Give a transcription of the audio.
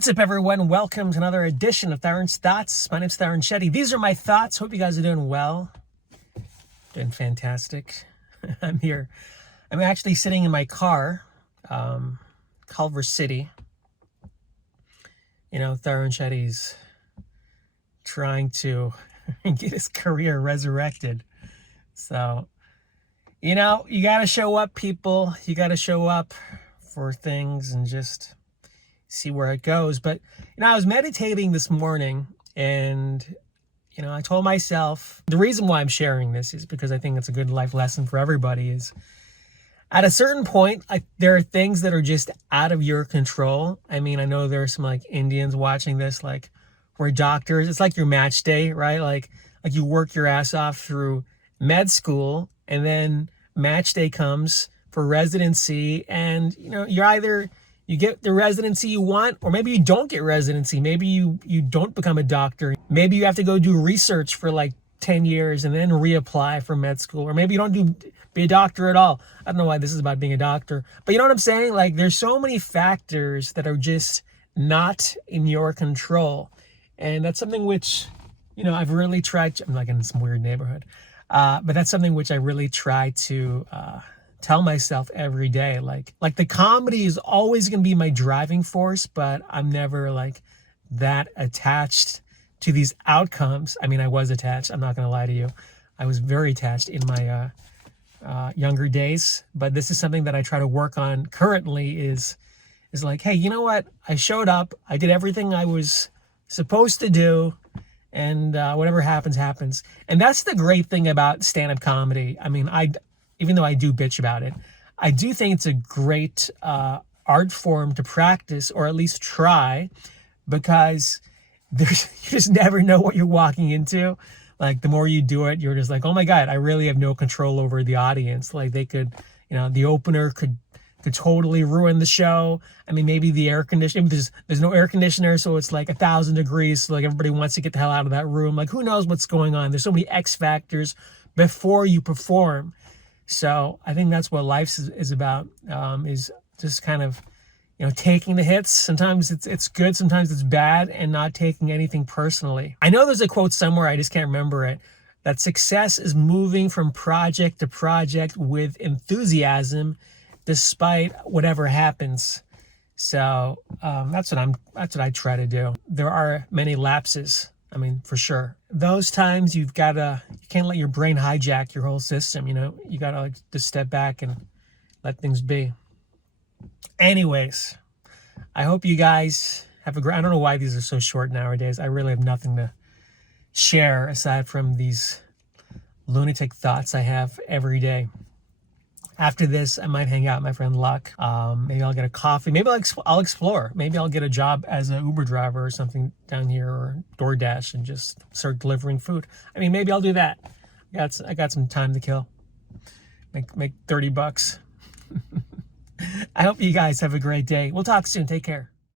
What's up, everyone? Welcome to another edition of Tarun's Thoughts. My name's Tarun Shetty. These are my thoughts. Hope you guys are doing well. Doing fantastic. I'm here. I'm actually sitting in my car, Culver City. You know, Tarun Shetty's trying to get his career resurrected. So, you know, you got to show up, people. You got to show up for things and just see where it goes. But, you know, I was meditating this morning and, you know, I told myself, the reason why I'm sharing this is because I think it's a good life lesson for everybody is at a certain point, there are things that are just out of your control. I mean, I know there are some like Indians watching this, like we're doctors. It's like your match day, right? Like you work your ass off through med school and then match day comes for residency. And, you know, you get the residency you want, or maybe you don't get residency. Maybe you don't become a doctor. Maybe you have to go do research for like 10 years and then reapply for med school. Or maybe you don't be a doctor at all. I don't know why this is about being a doctor. But you know what I'm saying? Like there's so many factors that are just not in your control. And that's something which, you know, I've really tried. I'm like in some weird neighborhood. But that's something which I really try to tell myself every day. Like the comedy is always going to be my driving force, but I'm never like that attached to these outcomes. I mean, I was attached. I'm not going to lie to you. I was very attached in my younger days, but this is something that I try to work on currently is like, hey, you know what? I showed up. I did everything I was supposed to do. And whatever happens, happens. And that's the great thing about stand-up comedy. I mean, even though I do bitch about it, I do think it's a great art form to practice, or at least try, because you just never know what you're walking into. Like the more you do it, you're just like, oh my God, I really have no control over the audience. Like they could, you know, the opener could totally ruin the show. I mean, maybe the air conditioning, there's no air conditioner, so it's like 1,000 degrees. So like everybody wants to get the hell out of that room. Like who knows what's going on? There's so many X factors before you perform. So I think that's what life is about, is just kind of, you know, taking the hits. Sometimes it's good, sometimes it's bad, and not taking anything personally. I know there's a quote somewhere, I just can't remember it, that success is moving from project to project with enthusiasm despite whatever happens. So that's what I try to do. There are many lapses. I mean, for sure. Those times you can't let your brain hijack your whole system, you know? You gotta like just step back and let things be. Anyways, I hope you guys have a great, I don't know why these are so short nowadays. I really have nothing to share aside from these lunatic thoughts I have every day. After this, I might hang out with my friend Luck. Maybe I'll get a coffee. Maybe I'll explore. Maybe I'll get a job as an Uber driver or something down here, or DoorDash, and just start delivering food. I mean, maybe I'll do that. I got some time to kill. Make $30. I hope you guys have a great day. We'll talk soon. Take care.